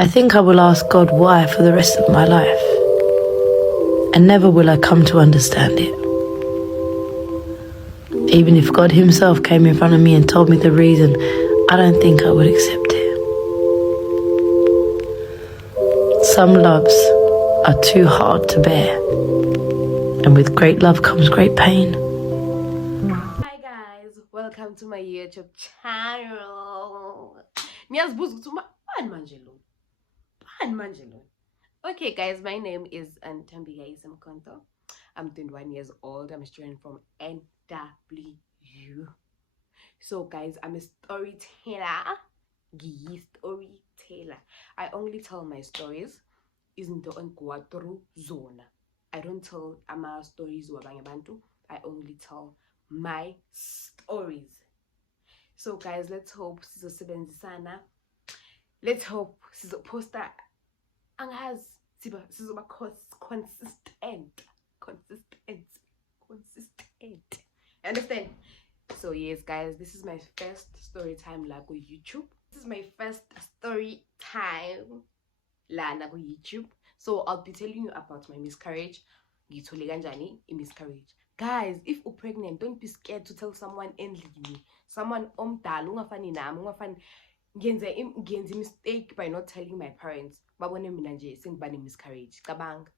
I think I will ask God why for the rest of my life, and never will I come to understand it. Even if God himself came in front of me and told me the reason, I don't think I would accept it. Some loves are too hard to bear, and with great love comes great pain. Hi guys, welcome to my YouTube channel. Niyazibuza ukuthi bani manje lo? Okay guys, my name is Ntambika Isemkonto. I'm 21 years old. I'm a student from NW. So guys, I'm a storyteller. I only tell my stories izinto engiwa through zona. I don't tell ama stories wabanye abantu. I only tell my stories. So guys, let's hope sizosebenzisana. Let's hope sizoposta angazi sizoba consistent. Understand? So yes guys, this is my first story time like on YouTube. This is my first story time lana on YouTube. So I'll be telling you about my miscarriage. Ngithole kanjani miscarriage. Guys, if you're pregnant, don't be scared to tell someone endlini. Someone omdala ungafani nami, ungafani ngenze mistake by not telling my parents. Babone mina nje sengibane miscarriage. Cabanga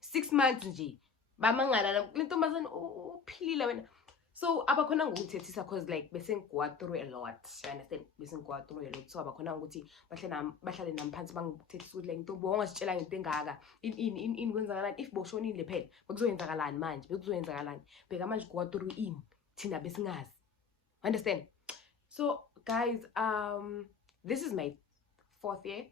6 months nje. Bamangala le ntombazane uphilile wena. So abakhona ngokungithethisa cause like bese ngiwa through a lot. You understand? Bese ngiwa through a lot. So abakhona ukuthi bahlale nami phansi bangithethisa ukuthi like into bongasitshela ngento engaka. In kwenzakalani if boshonile phela. Bekuzoyenzakalani manje? Bekuzoyenzakalani? Beka manje kuwa through ini thina besingazi. Understand? So guys, this is my 4th year.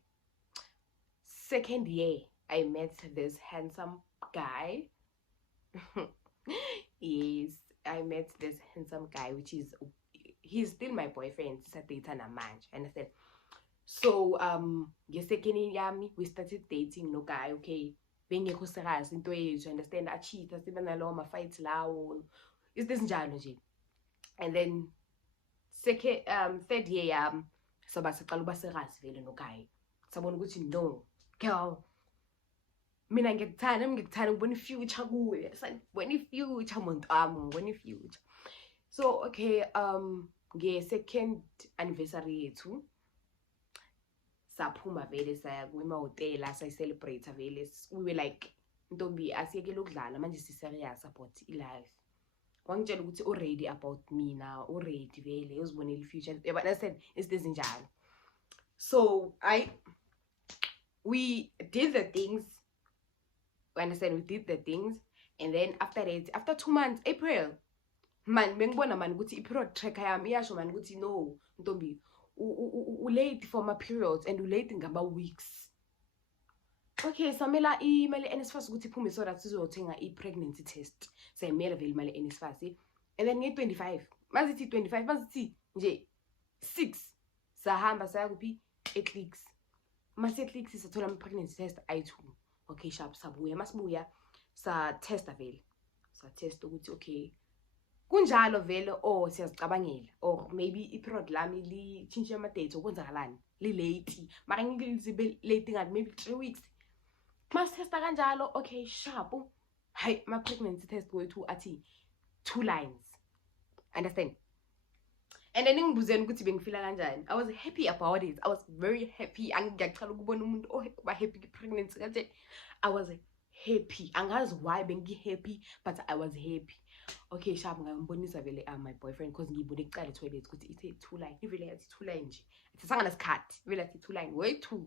2nd year I met this handsome guy. Yes, I met this handsome guy, which is he's still my boyfriend. Understand? So ngesecond yami we started dating no guy. Okay, bengekho serious into yethu. Understand? Achita sibe nalawo ma fight lawo. Is this njalo nje? And then second 3rd year soba siqala uba serious vele no guy. Sabona ukuthi no girl, mina ngikuthanda ngibona ifuture kuwe. When ifuture muntu wami, ngibona ifuture. So okay, nge-2nd anniversary yethu saphuma vele saya kwema-hotel sayi-celebrate vele. We were like ntombi asiyekele ukudlala manje si-serious about i-life. Wangitshela ukuthi already about mina, already vele uzibonela i-future. But I said it's this njalo. So we did the things. Understand? We did the things, and then after that, after 2 months, April, man, bengibona man ukuthi i-period tracker yami iyasho man ukuthi no, ntombi, late for my periods and late ngaba weeks. Okay, samela imali NSFAS ukuthi iphume so that sizothenga i-pregnancy test. Sayimela vele imali NSFAS. And then nge-25, mazithi 25, mazithi nje 6 sahamba saya kuphi e-Clicks. Mase e-Clicks sathola ama-pregnancy test ayi-2. Okay, sharp sabuya masibuya sa testa vele. Sa test ukuthi okay kunjalo vele or siyazicabangela or maybe i-period lami li change ama dates okwenzakalani li late mara ngizibe late ngathi maybe 3 weeks. Mas testa kanjalo okay sharp. Hi, my pregnancy test wethu athi 2 lines. Understand? And then ngibuzeni ukuthi bengifila kanjani. I was happy about it. I was very happy. Angiyaqala ukubona umuntu oba happy pregnancy kanje. I was happy. Angazi why bengi-happy, but I was happy. Okay, sharp ngambonisa vele my boyfriend because ngiyibone ekuqala toilet ukuthi ithe 2 line. Ivele yathi 2 line nje. Sisangana isikhathi. Ivele yathi 2 line. Way 2.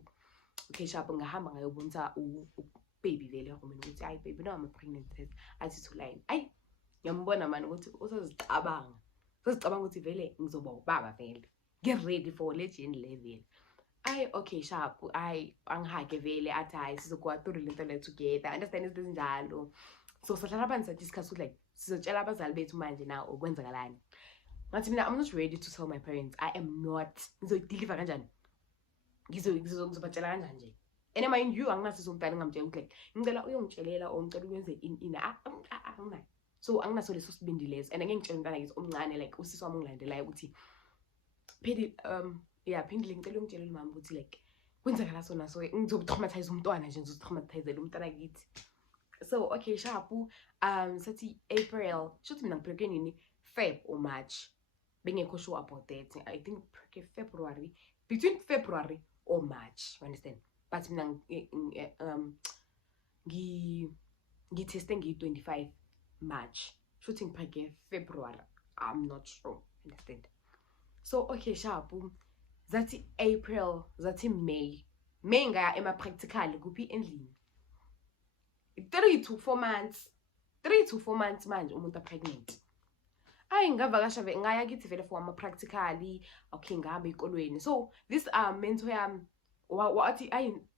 Okay, sharp ngahamba ngayobonisa baby vele kumina ukuthi ay baby no I'm pregnant test. Athi 2 line. Ay ngiyambona man ukuthi usazicabanga. Sesicabanga ukuthi vele ngizoba ubaba vele. Get ready for legend level. Ay okay sharp. Ay angihake vele athi hayi sizokuwa through lento le together. Understand izinto ezinjalo. So sahlala phansi sathi discuss like sizotshela abazali bethu manje na okwenzakalani. Ngathi mina I'm not ready to tell my parents. I am not. Ngizodeliver kanjani? Ngizobatshela kanjani nje? And mind you anginasizo umntana ngamtshela ukuthi like ngicela uyongitshelela or ngicela uyenze ina anginayo. So anginaso leso sibindi leso and ngeke ngitshele umntana ngithi omncane like usisi wami ungilandelayo ukuthi phindi phindile ngicela ungitshele mama ukuthi like kwenzakala sona so ngizobutraumatize umntwana nje ngizobutraumatizela umntwana kithi. So okay shapu sathi April shothi mina ngipheke nini Feb or March bengekho sure about that. I think February, between February or March, you understand? But mina ngiteste ngi-25 March shothi ngipheke February, I'm not sure, understand? So okay shapu zathi April zathi May ngaya ema-practical kuphi endlini 3 to 4 months manje umuntu pregnant. Ngavakasha ngaya kithi vele for ama-practical, okay ngihamba ezikolweni. So this mentor yami wathi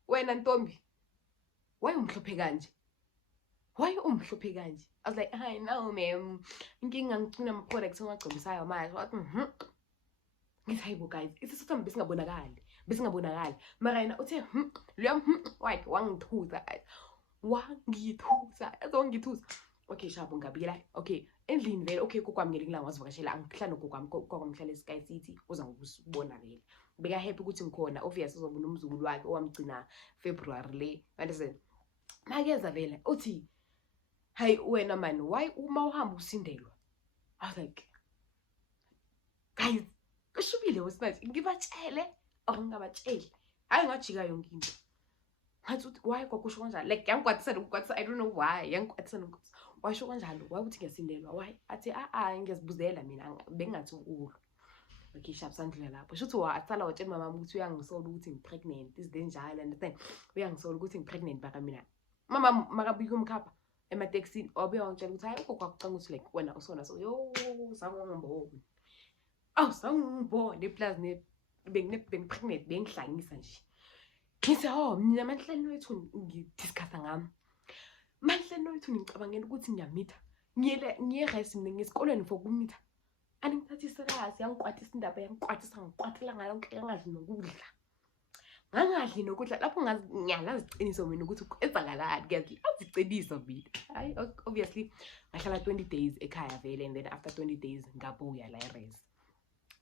wena Ntombi why umhlophe kanje, why umhlophe kanje? I was like, I know ma'am, inkinga ngicina ama-products ongagcobisayo manje. Wathi ngithi hayibo guys, isisothambi besingabonakali mara yena uthe lo wakhe wangithusa ezongithusa. Okay shabo ngabikela okay endlini vele. Okay kokwami ngelinye ilanga wazivakashela, angihlala nogokwami mhlala eSky City, uza ngokubona vele beka happy ukuthi ngikhona. Obvious uzobona umzukulu wakhe owamgcina February le, understand? Makeza vele uthi hayi wena man, why uma uhamba usindelwa? I was like guys kushubile wesibathi ngibatshele or ngingabatsheli, hayi ngajika yonke into. Ngathi why kwakusho kanjalo, like yangikwatisa I don't know why yangikwatisa washo kanjalo. Why uthi ngiyasindelwa? Why athi ngiyazibuzela mina bengathi ukulu. Okay sharp sandlela lapho shothi wasala watshela mama ukuthi uyangisola ukuthi ngipregnant, is njalo, understand? Uyangisola ukuthi ngipregnant baka mina mama makabika umkhapha emateksini wabuya wangitshela ukuthi hayi ugogo akucanga ukuthi like wena usona. So yo sangongibona sangibone plus bengipregnant bengihlangisa nje. Ngithi mina manhlelo wethu ngidiscussa ngami, manhlelo wethu ngicabangela ukuthi ngiyamitha ngiye-rest mina ngesikolweni for kumitha. Angithathi serious, yangikwatisa indaba ngikwatela ngalonke ngangadli nokudla lapho ngiyalaziqiniso mina ukuthi kwenzakalani, ngiyaziciniso mina. Hayi obviously ngahlala 20 days ekhaya vele, and then after 20 days ngabuya la e-rest.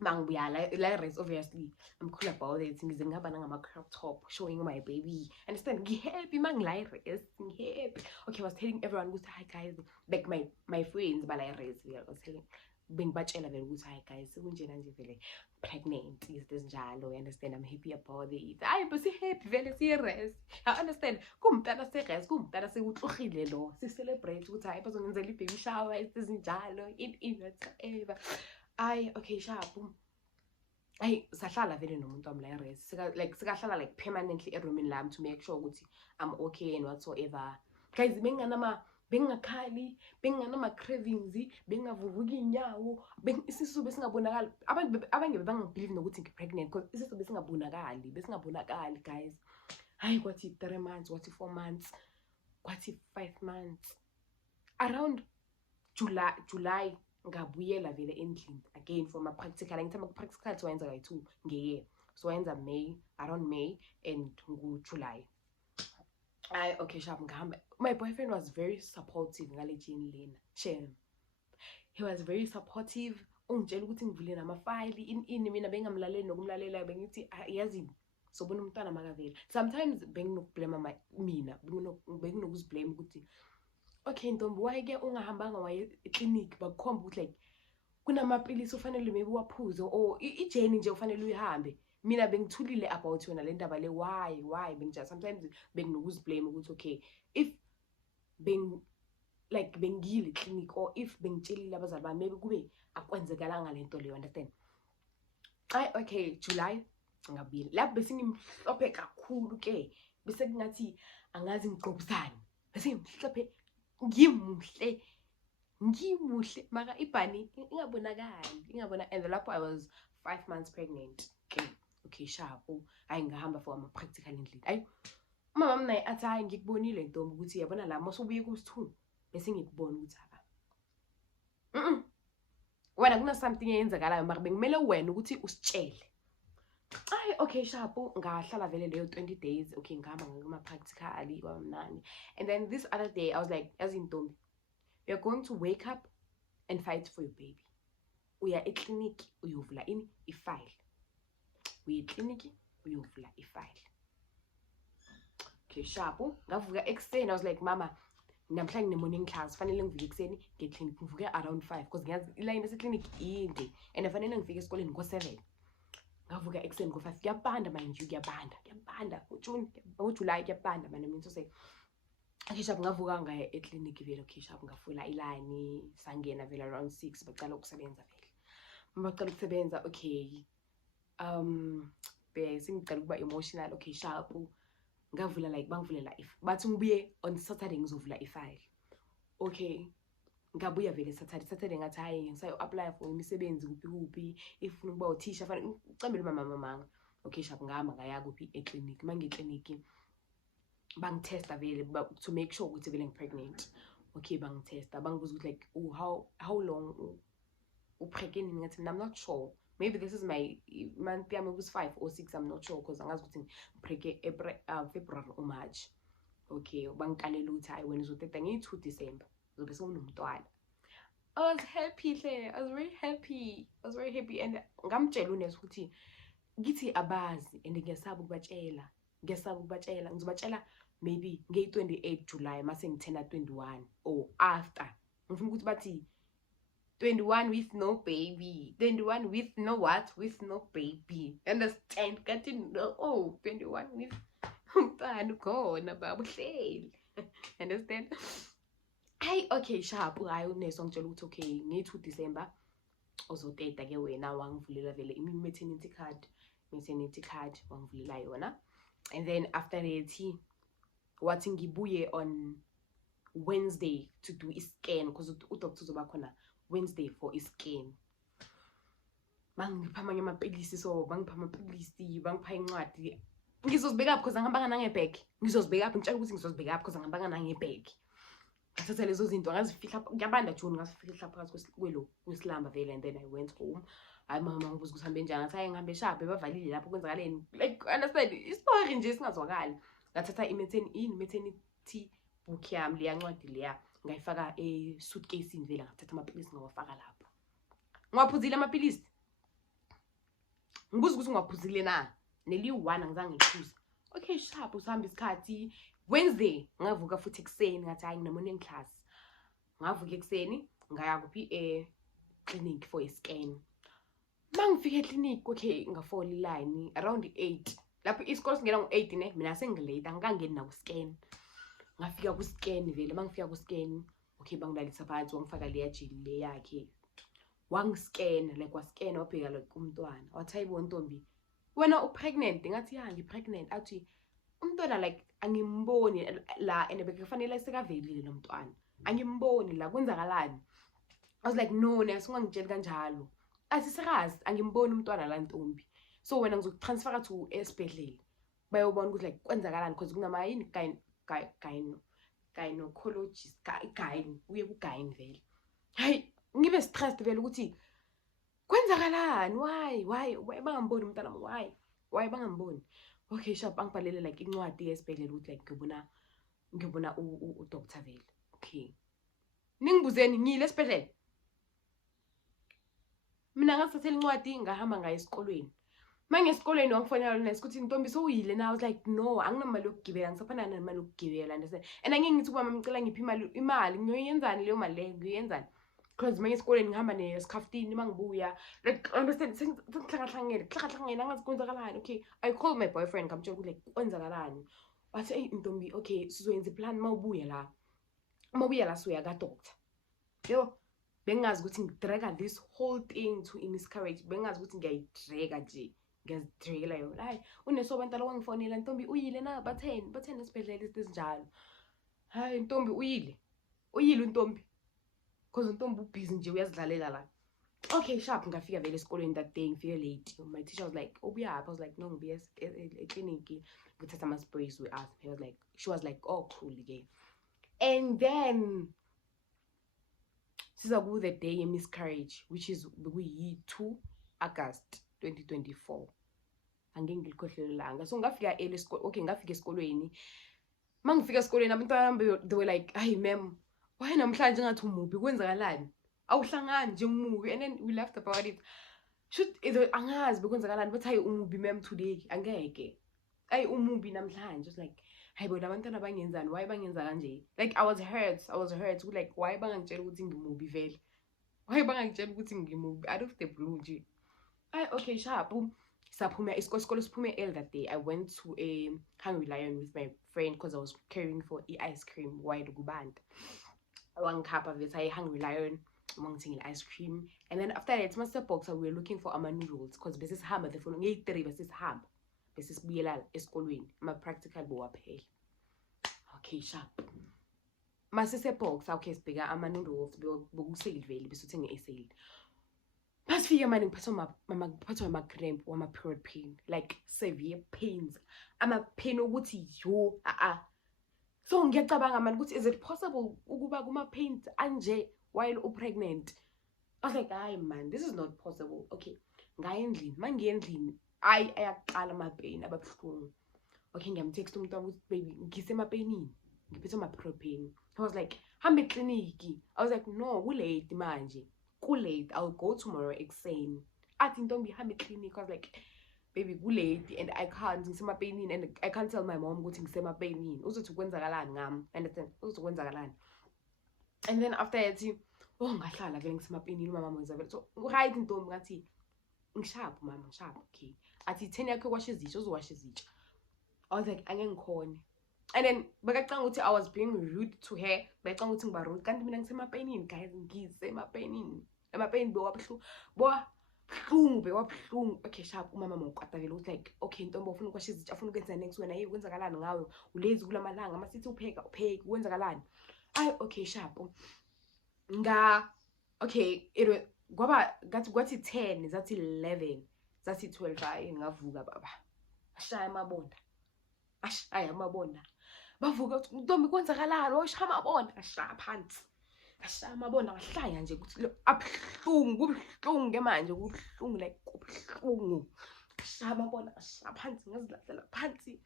Mangibuya la e-rest obviously I'm cool about it, ngize ngihamba nangama-crop top showing my baby, understand? Ngihappy mangila e-rest, ngihappy. Okay, I was telling everyone ukuthi hi guys, like my friends bala e-rest, I was telling bengibatshela vele ukuthi hi guys kunjena nje vele pregnant is this njalo, you understand? I'm happy about it. Hayi but happy vele si-rest, I understand? Kumntana se-rest, kumntana sekutlogile lo, si-celebrate ukuthi hayi bazongenzela i-baby shower is this njalo in whatever. Okay sharp sahlala vele nomuntu wami la e-rest, like sikahlala like permanently eroomini lami to make sure ukuthi I'm okay and whatsoever. Guys bengingakhali, benginganama-cravings, bengingavuvuki iy'nyawo, isisu besingabonakali. Abanye bebangangibelieve nokuthi ngi-pregnant because isisu besingabonakali guys. Hayi kwathi 3 months, kwathi 4 months, kwathi 5 months. Around July ngabuyela vele endlini again for ma-practical. Angithi ama-practical siwayenza kayi-2 nge-year, so wayenza around May and July. Okay sharp ngihamba. My boyfriend was very supportive ngale jini lena, shame. He was very supportive, ungitshela ukuthi ngivule namafayili ini mina bengamlaleli nokumlalela, bengithi yazi sobona umntwana makavela. Sometimes benginokublame mina, benginokuzblame ukuthi okay Ntombi why ke ungahambanga waye eclinic bakukhomba ukuthi like kunamapilisi ufanele maybe waphuze or ijeni nje ufanele uyihambe. Mina bengithulile about yona le ndaba le, why benja sometimes benginokuzblame ukuthi okay if bengile clinic or if bengitshelile abazali bami maybe kube akwenzekalanga lento leyo, understand? Okay July ngabili lapho besingimhlophe kakhulu ke, bese kungathi angazi ngigqobuzane, bese ngimhlophe ngimuhle maka ibhani ingabonakali. And lapho I was 5 months pregnant. Okay sharp hayi ngahamba for ama-practical endlini. Hayi umama wami naye athi hayi ngikubonile Ntombi ukuthi yabona la masubuye ku-2 bese ngikubona ukuthi wena kuna something eyenzakalayo mara bengimele wena ukuthi usitshele. Okay sharp ngahlala vele leyo 20 days. Okay ngihamba ngama-practical wamnani, and then this other day I was like, as in Ntombi, you're going to wake up and fight for your baby. Uya eclinic uyovula ifile, uya eclinic uyovula ifile. Okay, sharp. Ngavuka ekuseni. I was like, mama, namhlanje ngine-morning class. Fanele ngivuke ekuseni nge-clinic. Ngivuke around 5 because ngiyazi iline ese-clinic inde. And fanele ngifike esikoleni ngo-7. Ngavuka ekuseni ngo-5. Kuyabanda manje, kuyabanda. Ngo-July kuyabanda man. I mean to say. Okay, sharp ngavuka ngaya e-clinic vele. Okay, sharp ngafula iline. Sangena vele around 6. Baqala ukusebenza vele. Baqala ukusebenza. Okay. Bese ngicela ukuba emotional. Okay, sharp. Ngavula like bangivulela bathi ngibuye on Saturday ngizovula ifile. Okay, ngabuya vele Saturday ngathi hayi ngisayo apply for imisebenzi kuphi if ufuna ukuba uthisha fanele ngicambele mama. Okay, sharp ngahamba ngaya kuphi e-clinic. Manje e-clinic bangitesta vele to make sure ukuthi vele ngipregnant. Okay, bangitesta bangibuza ukuthi like how long pregnant ngathi I'm not sure. Maybe this is my month yami was 5 or 6, I'm not sure because angazi ukuthi ngiprege February or March. Okay, bangikalela ukuthi hayi wena uzoteta nge-2 December uzobe sewunomntwana. I was very happy and ngamtshela uNesi ukuthi ngithi abazi and ngiyasaba ukubatshela ngizobatshela maybe nge-28 July mase ngithena 21 or after. Ngifuna ukuthi bathi 21 with no baby. 21 with no what? With no baby. Understand? Kanti no. Oh, 21 with umntwana khona baba uhleli. Understand? Hayi, okay, sharp. Hayi uNesi ngitshela ukuthi okay, nge-2 December uzoteta ke wena wangivulela vele maternity card wangivulela yona. And then after that wathi ngibuye on Wednesday to do i-scan because udoctor uzoba khona Wednesday for i-scan. Bangipha amanye amapilisi so bangipha amapilisi bangipha incwadi. Ngizozibeka because angihambanga nangebag. Ngizozibeka ngitshela ukuthi ngizozibeka because angihambanga nangebag. Ngathatha lezo zinto ngazifihla ngiyabanda June ngazifihla phakathi kwesilamba vele and then I went home. Hayi mama ngibuza ukuthi hambe njani ngathi hayi ngihambe sharp bavalile lapho kwenzakaleni. Like understand istory nje singazwakali. Ngathatha maternity book yami leyancwadi leya ngayifaka suitcase vele ngathatha amapilisi ngawafaka lapho. Ngiwaphuzile amapilisi. Ngibuza ukuthi ngiwaphuzile na. Neli-1 angizange ngiphuze. Okay, sharp usihamba isikhathi. Wednesday ngavuka futhi ekuseni ngathi hayi ngine-morning class. Ngavuka ekuseni ngaya kuphi clinic for i-scan. Mangifika e-clinic okay ngafola iline around 8. Lapho isikole singena ngo-8 ne mina sengilate angikangeni na ku-scan. Ngafika ku-scan vele mangifika ku-scan okay bangilalisa phansi wangifaka leya jeli le yakhe wangiscan like wascan wabheka like umntwana wathi hayibo ntombi wena upregnant ngathi ya ngipregnant athi umntwana like angimboni la and bekufanele sekavelile lo mntwana angimboni la kwenzakalani. I was like no nesingangitshela kanjalo athi sekazi angimboni umntwana la ntombi so wena ngizokutransfera to esibhedlela bayobona ukuthi like kwenzakalani because kunama yini gynecologist uye ku-gyne vele. Hayi ngibe stressed vele ukuthi kwenzakalani why bangamboni umntana why bangamboni. Okay, sharp angibhalele like incwadi yesibhedlela ukuthi like ngibona udoctor vele. Okay, ningibuzeni ngiyile esibhedlela mina ngathathela incwadi ngahamba ngayo esikolweni. Manje esikolweni wangifonela uNesi ukuthi intombi sowuyile na. I was like no anginamali yokugibela ngisafana nemali yokugibela understand. And angeke ngithi kuba mamcela ngiphi imali ngiyoyenzani leyo mali leyo ngiyoyenzani because manje esikolweni ngihamba nesikhaftini mangibuya like understand sengihlakahlangene angazi kwenzakalani. Okay, I called my boyfriend ngamtshela ukuthi like kwenzakalani. Wathi hey intombi okay sizoyenza iplan mawubuya la soya ka doctor. Yo bengazi ukuthi ngidraga this whole thing to miscarriage. Bengazi ukuthi ngiyayidraga nje ngiyazidrekela yona. Hayi uNesi wabantala wangifonela intombi uyile na batheni esibhedlela isinjalo. Hayi intombi uyile intombi because intombi ubusy nje uyazidlalela la. Okay, sharp ngafika vele esikolweni that day ngifike late. My teacher was like obuyaphi. I was like no ngibuya e-clinic ngithatha ama-sprays we asked. She was like oh cool ke. And then siza ku the day miscarriage which is kuyi-2 August 2024. Angeke ngilikhohlelelanga. So ngafika early school. Okay, ngafika esikolweni. Mangifika esikolweni abantwana they were like hey ma'am why namhlanje ngathi umubi kwenzakalani awuhlangani nje umubi. And then we laughed about it. Shoot angazi bekwenzakalani but hayi umubi ma'am today angeke. Ay umubi namhlanje just like hayi bona abantwana bangenzani why bangenza kanje like I was hurt like why bangangitshela ukuthi ngimubi vele why bangangitshela ukuthi ngimubi out of the blue nje ay okay sharp saphuma isikolo siphume early that day. I went to a Hungry Lion with my friend because I was caring for ice cream wide kubanda wangikhapha vele saye Hungry Lion mangithengile ice cream and then after that master box we were looking for ama noodles because besisihamba the following nge-3 besisihamba besisibuyela esikolweni ama practical bowaphela okay sharp masise box okay sibheka ama noodles bokusale vele besuthenga esale basifika manje ngiphathwa ama cramp wama period pain like severe pains ama pain ukuthi yo so ngiyacabanga manje ukuthi is it possible ukuba kuma pains anje while pregnant? I was like hayi man this is not possible. Okay ngaye endlini mangiyendlini ayaqala ama pain ababuhlungu. Okay ngiyamtext umuntu ukuthi baby ngisema painini ngiphethe ama period pain. I was like hambe clinic. I was like no kulate manje late. I'll go tomorrow ekuseni. Athi ntombi hambe clinic. I was like baby late and I can't ngisema painini and I can't tell my mom ukuthi ngisema painini uzothi kwenzakalani ngami understand uzothi kwenzakalani. And then after that ngahlala vele ngisema painini mama mwenza vele so right ntombi ngathi ngisharp mama ngisharp okay athi 10 yakho kwasha izitsha uzowasha izitsha. I was like angeke ngikhone and then bakacanga ukuthi I was being rude to her becanga ukuthi ngiba rude kanti mina ngisema painini guys ngisema painini ama pain bewabhlungu okay sharp umama mawuqata vele uthi like okay ntombi ufuna ukwasha izitsha ufuna ukwenza next wena hey kwenzakalani ngawe ulezi kulamalanga masithi upheka kwenzakalani ay okay sharp okay it kwaba kwathi 10 zathi 11 zathi 12 hayi ngavuka baba ashaya amabonda bavuka ukuthi ntombi kwenzakalani washaya amabonda ashaya phansi ashaya amabonda ngahlaya nje ukuthi abhlungu ke manje kubhlungu like kubhlungu ashaya amabonda ashaya phansi ngazilahlela phansi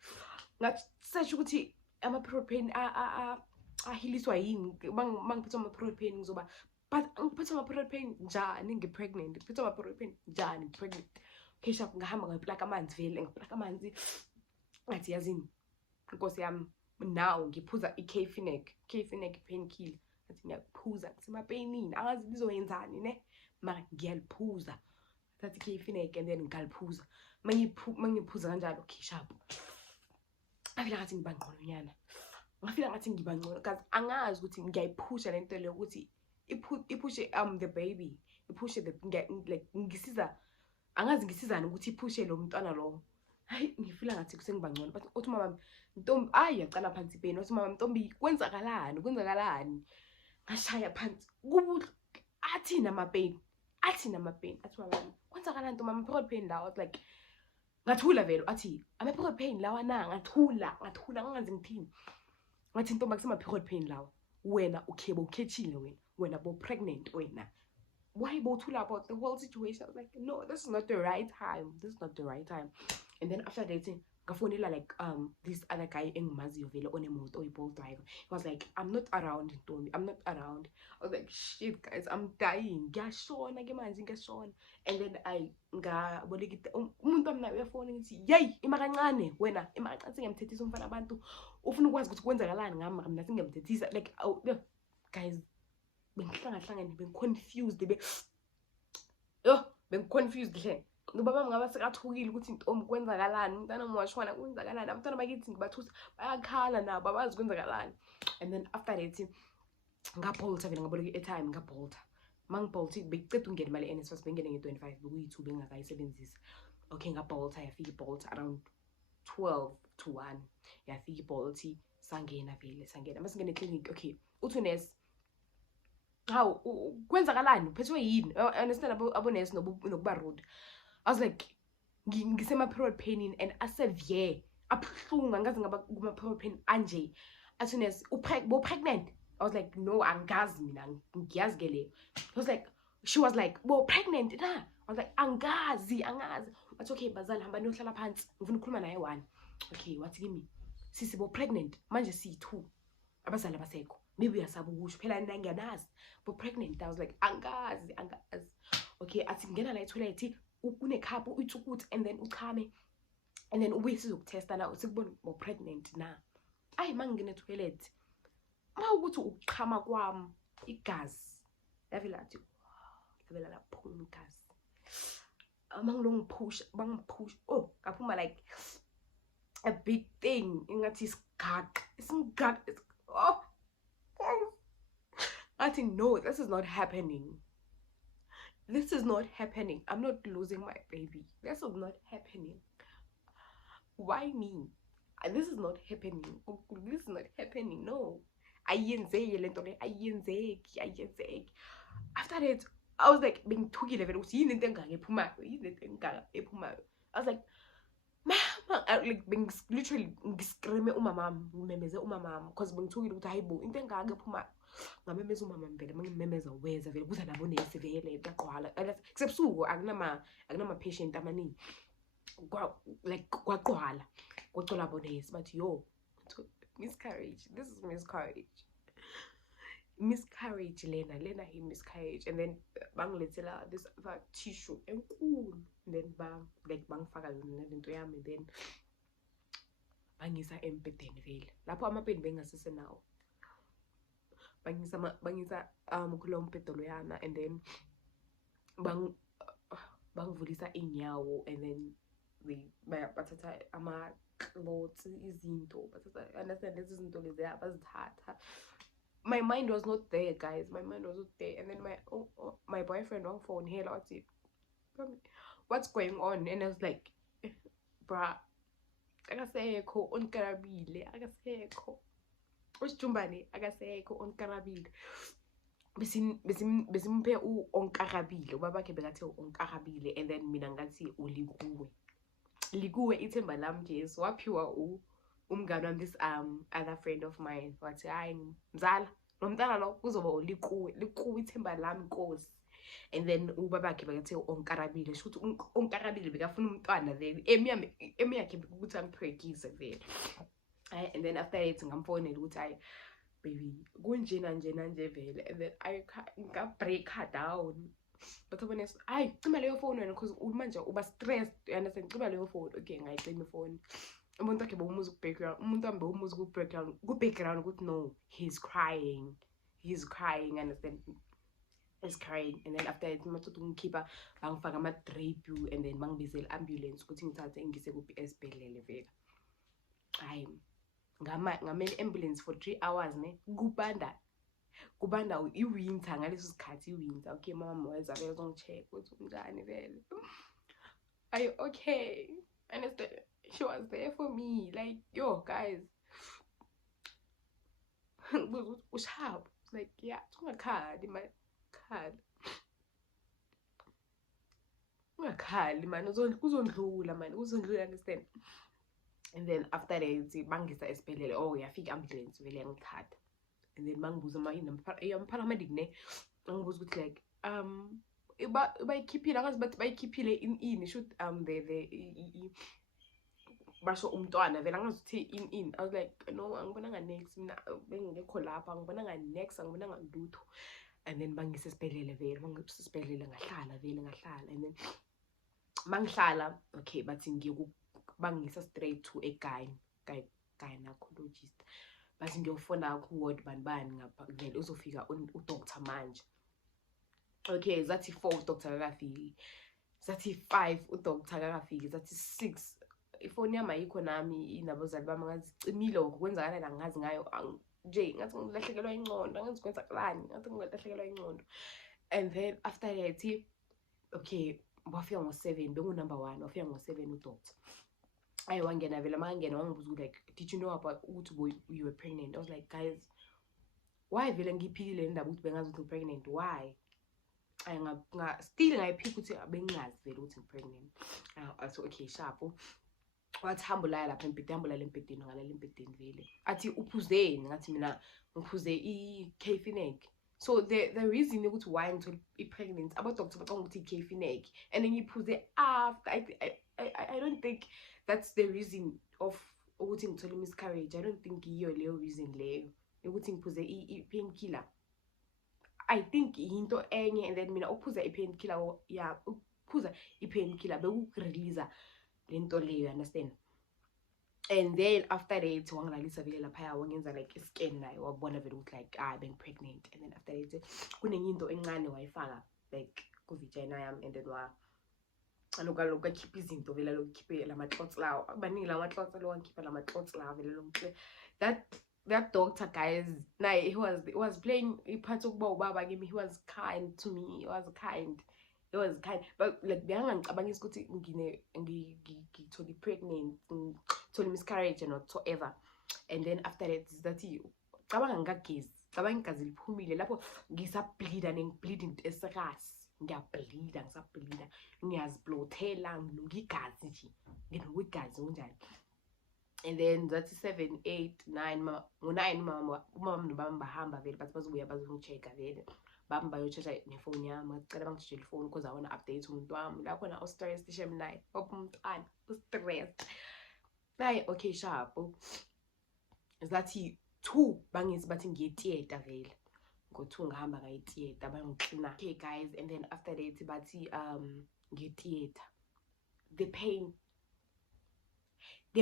ngathi search ukuthi ama protein ahiliswa yini mangiphethe ama protein ngizoba but ngiphethe ama protein njani ngipregnant ngiphethe ama protein njani ngipregnant. Okay sharp ngahamba ngaplaka amanzi vele ngaplaka amanzi ngathi yazini inkosi yami now ngiphuza i-K-Finec painkiller ngathi ngiyaphuza ngisema painini angazi lizoyenzani ne mara ngiyaliphuza ngathi K-Finec and then ngaliphuza mangiphuza kanjalo okay sharp ngafika ngathi ngibangqonyana ngafika ngathi ngibangcono because angazi ukuthi ngiyayiphusha lento le ukuthi iphushe the baby iphushe the like ngisiza angazi ngisizana ukuthi iphushe lo mntwana lo hayi ngifila ngathi kusengibangcono but uthi mama ntombi yacala phansi pain uthi mama ntombi kwenzakalani ngashaya phansi athina ama pain athi mama kwenzakalani ntombi ama period pain la was like ngathula vele athi ama period pain lawa na ngathula ngangazi ngithini ngathi ntombi kusema period pain lawa wena ukhethile wena bo pregnant wena why bothula about the whole situation. I was like no this is not the right time and then after dating ngafonela like this other guy engimaziyo vele onemoto oyi-Bolt driver. He was like I'm not around ntombi I was like shit guys I'm dying ngiyashona ke manje ngiyashona and then ngaboleka umuntu wami naye uyafona ngithi yey imakancane wena imakancane sengiyamthethisa umfana abantu ufuna ukwazi ukuthi kwenzakalani ngami mina sengiyamthethisa like guys bengihlangane bengiconfused bengiconfused hle ubaba ngaba sekathukile ukuthi intombi kwenzakalani umntana mwashwana kwenzakalani abantwana bakithi ngibathusa bayakhala nabo abazi kwenzakalani. And then after that ngapholta vele ngaboleka i-airtime ngapholta mangipholta beceda ungena imali NSFAS bengene nge-25 bekuyi2 bengakayisebenzisa. Okay ngapholta yafika iBolt around 12 to 1 yafika iBolt sangena masingene eclinic. Okay uthi nurse how kwenzakalani uphethwe yini understand abo nurse nokuba rude. I was like ngisema period pain and asevere abhlungu angazi ngaba kuma period pain anje athi nurse pregnant. I was like no angazi mina ngiyazi ke leyo. She was like bo pregnant na. I was like angazi wathi okay bazali hamba niyohlala phansi ngifuna ukukhuluma naye one. Okay wathi kimi sisi bo pregnant manje si2 abazali abasekho maybe uyasaba ukusho phela nina ngiyanazi bo pregnant. I was like angazi. Okay athi ngena la etoilet kune cup uyitsukuthi and then uchame and then ubuye sizokutesta na sikubona pregnant na. Ayi mangine toilet mawukuthi ukuqhama kwami igazi lavela athi lavela laphuma igazi mangilongipush bangipush kaphuma like a big thing ingathi isingag I think no, this is not happening. This is not happening. I'm not losing my baby. This is not happening. Why me? This is not happening. This is not happening. No. Ayenzeki lento le ayenzeki. After that, I was like being too level. Yini into engaka ephumayo. I was like, mama, like being literally screaming umama, ngimemeze umama because bengithukile ukuthi hayibo into engaka ephumayo. Ngamemeza umama vele mangimemeza weza vele kuza nabo nesi vele yaqwala kusebusuku akunama patient amaningi like kwaqwala kwacela bonesi bathi yo miscarriage, this is miscarriage lena he miscarriage. And then bangilethela this tissue enkulu, then bangifaka lento yami, then bangisa empedeni vele lapho amapeni bengasise nawo bangisa kulo mphedo loyana, and then bangivulisa inyawo, and then bathatha ama-clothes izinto bathatha, understand lezi zinto lezi bazithatha. My mind was not there, guys. My mind was not there. And then my boyfriend on phone here wathi what's going on, and I was like bruh akasekho onkarabile akasekho uSijumbane akasekho onkarabile besimpe onkarabile ubabakhe bekathi onkarabile, and then mina ngathi ulikuwe ithemba lami Jesu waphiwa umngane wami, this other friend of mine wathi hayi mzala lo mntana lo kuzoba ulikuwe ithemba lami Nkosi. And then ubabakhe bekathi onkarabile shothi onkarabile bekafuna umntwana then emiyakhe ukuthi angipregise vele. And then after that ngamfonela ukuthi hayi baby kunjena nje vele, and then I break her down. But honest, hayi cima leyo phone wena because manje uba stressed, you understand? Cima leyo phone. Okay, ngayicima ifone. Umuntu wakhe bewumuza ku-background, umuntu wami bewumuza ku-background ukuthi no, he's crying, understand? He's crying. And then after that mathatha ungikhipha bangifaka ama-drip, and then bangibizela ambulance ukuthi ngithathe ngise kuphi esibhedlele vele. Hayi ngamele ambulance for 3 hours ne kubanda iwinter ngaleso sikhathi iwinter. Okay mama weza vele uzongicheck ukuthi unjani vele, are you okay? And she was there for me like yo guys ushap like yeah ungakhali man, ungakhali man uzondlula man, understand? And then after that bangisa esibhedlela, yafika ambulance vele yangithatha. And then bangibuza paramedic ne angibuza ukuthi like bayikhiphile angazi bathi bayikhiphile in shoot the basho umntwana vele angazi ukuthi in. I was like no, angibonanga next mina bengekho lapha, angibonanga next, angibonanga lutho. And then bangisa esibhedlela vele, bangisa esibhedlela ngahlala. And then bangihlala okay bathi bangisa straight to a gynecologist, bathi ngiyofona ku-ward bani ngapha vele uzofika udoctor manje. Okay zathi 4 udoctor akafiki, zathi 5 udoctor akafiki, zathi 6 ifoni yami ayikho nami inabazali bami ngazicimile okwenzakala la ngazi ngayo nje ngathi ngilahlekelwa ingqondo, angazi kwenza kulani, ngathi ngilahlekelwa ingqondo. And then after that okay wafika ngo-7 bengu-number 1 wafika ngo-7 udoctor. I wangena vele mangena wangibuza like did you know about ukuthi you were pregnant? I was like guys why vele ngiphikile indaba ukuthi bengazi ukuthi pregnant, why? Still ngayiphika ukuthi bengazi vele ukuthi pregnant. So okay sharp wathi hambula lapha empedeni ngalala empedeni vele athi uphuzeni, ngathi mina ngiphuze i-Cafinec. So the reason ukuthi why ngithole i-pregnant abadoctor bacanga ukuthi i-Cafinec, and then ngiphuze after I don't think that's the reason of ukuthi ngithole miscarriage. I don't think iyo leyo reason leyo ukuthi ngiphuze i-painkiller. I think into enye. And then mina ukuphuza i-painkiller uphuza i-painkiller bekurelease lento leyo, you understand. And then after that wangilalisa vele laphaya wangenza like i-scan nayo wabona vele ukuthi like being pregnant. And then after that kunenye into encane wayifaka like ku-vagina yami, and then lokhu akhipha izinto vele lokukhiphe lama-clots lawo baningi lama-clots lawo angikhipha lama-clots lawo vele lonke. That doctor, guys, naye he was playing ipart ukuba ubaba kimi. He was kind to me. He was kind, but like bengangicabangisi ukuthi ngithole pregnant, ngithole miscarriage and whatsoever. And then after that zathi cabanga ngagezi, cabanga igazi liphumile lapho ngisableeda nengibleed into eserious, ngiyableeda ngiyaziblothela nginuka igazi nje, nginuka igazi kunjani. And then zathi 7, 8, 9 ngo-9 umama nobaba bahamba vele bathi bazobuya bazongi-check-a vele, bami bayo-check-a nefoni yami, bacela bangi-check-ele ifoni because I want to update umuntu wami. La khona u-stressed shem naye, umntwana u-stressed naye. Okay, sharp. Zathi 2 bangithi bathi ngiye-theatre vele, ngo-2 ngihamba ngaye-theatre bangiklina. Okay guys, and then after that bathi ngiye-theatre, the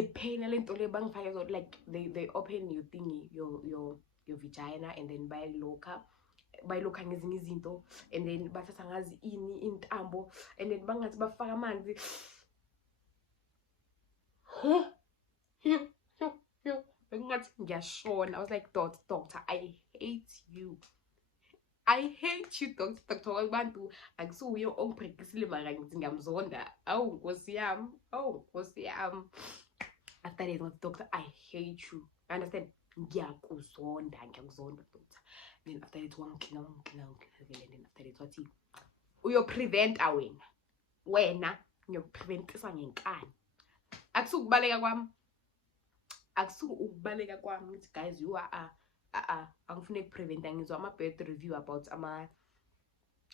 pain lento le bangifake, like they open your thingy, your vagina, and then bayilokha ngezinye izinto, and then bathatha ngazi intambo, and then bangathi bafaka amanzi. Bengathi ngiyashona. I was like, doctor, I hate you, doctor. Abantu akusuye ongibhekisile mara ngithi ngiyamzonda. Awu nkosi yami. After that, doctor, I hate you. Understand? Ngiyakuzonda, doctor. Then after that wangiklina vele. Then after that wathi uyopreventa wena ngiyopreventisa ngenkani. Akusukubaleka kwami. Guys, you are angifune ukupreventa. Ngizwa ama-birth review about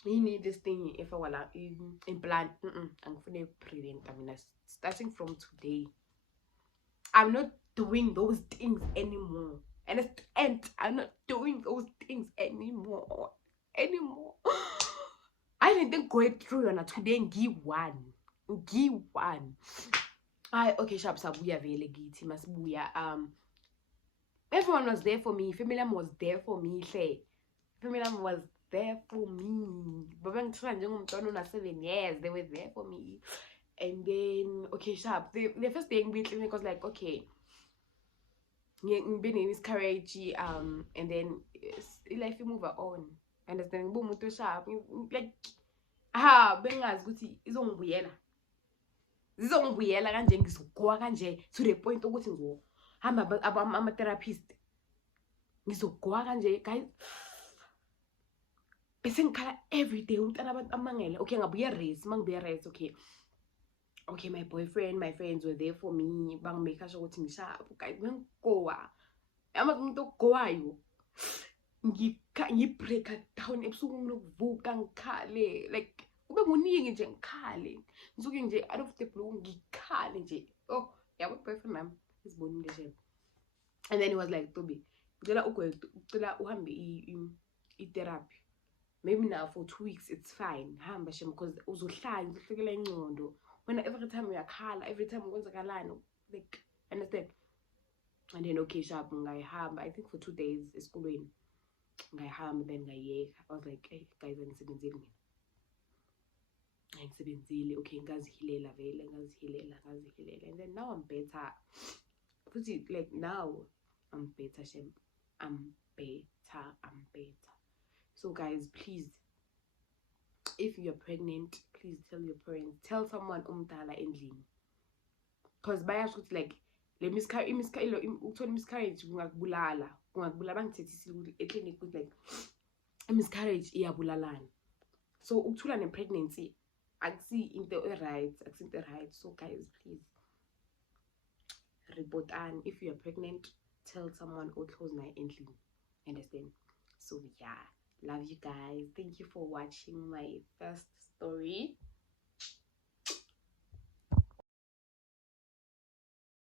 you need this thing if I wala implant. Angifune ukupreventa mina. Starting from today, I'm not doing those things anymore. And I'm not doing those things anymore. I didn't go through on today. Ngiyi-one. Okay, sharp sabuya vele githi masibuya. Everyone was there for me. Family was there for me. Family was there for me. Baba ngithiwa njengomntwana ona 7 years, they were there for me. And then okay, sharp. The first day ngibiclinic was like, okay, ngibene miscarriage, and then life move on. Understand? Ngibumuntu sharp, like bengazi ukuthi zizongibuyela kanje, ngizogowa kanje to the point ukuthi ngizohamba ama-therapist, ngizogowa kanje guys. Bese ngikhala everyday umntana abantu amangele. Okay, ngabuya race, mangibuya race, okay, my boyfriend, my friends were there for me. Bangimake sure ukuthi ngishapho guys. Bengigowa umuntu ogowayo, ngibreaka down ebusuku ngikuvuka ngikhale, like ube nguningi nje ngikhale, ngisuke nje out of the blue ngikhale nje. Oh yabo boyfriend nami isibonile nje. And then he was like, Tobi, ucela uhambe i-therapy, maybe now for 2 weeks it's fine. Hamba shem because uzohlala uzohlekela ingcondo when every time uyakhala, every time kwenzakalani, like, understand? And then okay, sharp ngayihamba, I think for 2 days esikolweni ngayihamba, then ngayeka. I was like, hey guys, angisebenzile. Okay, ngazihilela vele, ngazihilela. And then now I'm better. Like now I'm better, shem. I'm better. So guys, please, if you're pregnant, please tell your parents, tell someone umdala endlini, because bayashuthi like le miscarriage kungakubulala bangithethisile ukuthi eclinic ukuthi like miscarriage iyabulalana. So ukuthula ne-pregnancy akusi into right. So guys, please report on. If you're pregnant, tell someone or close my endlini. Understand? So yeah, love you guys. Thank you for watching my first story.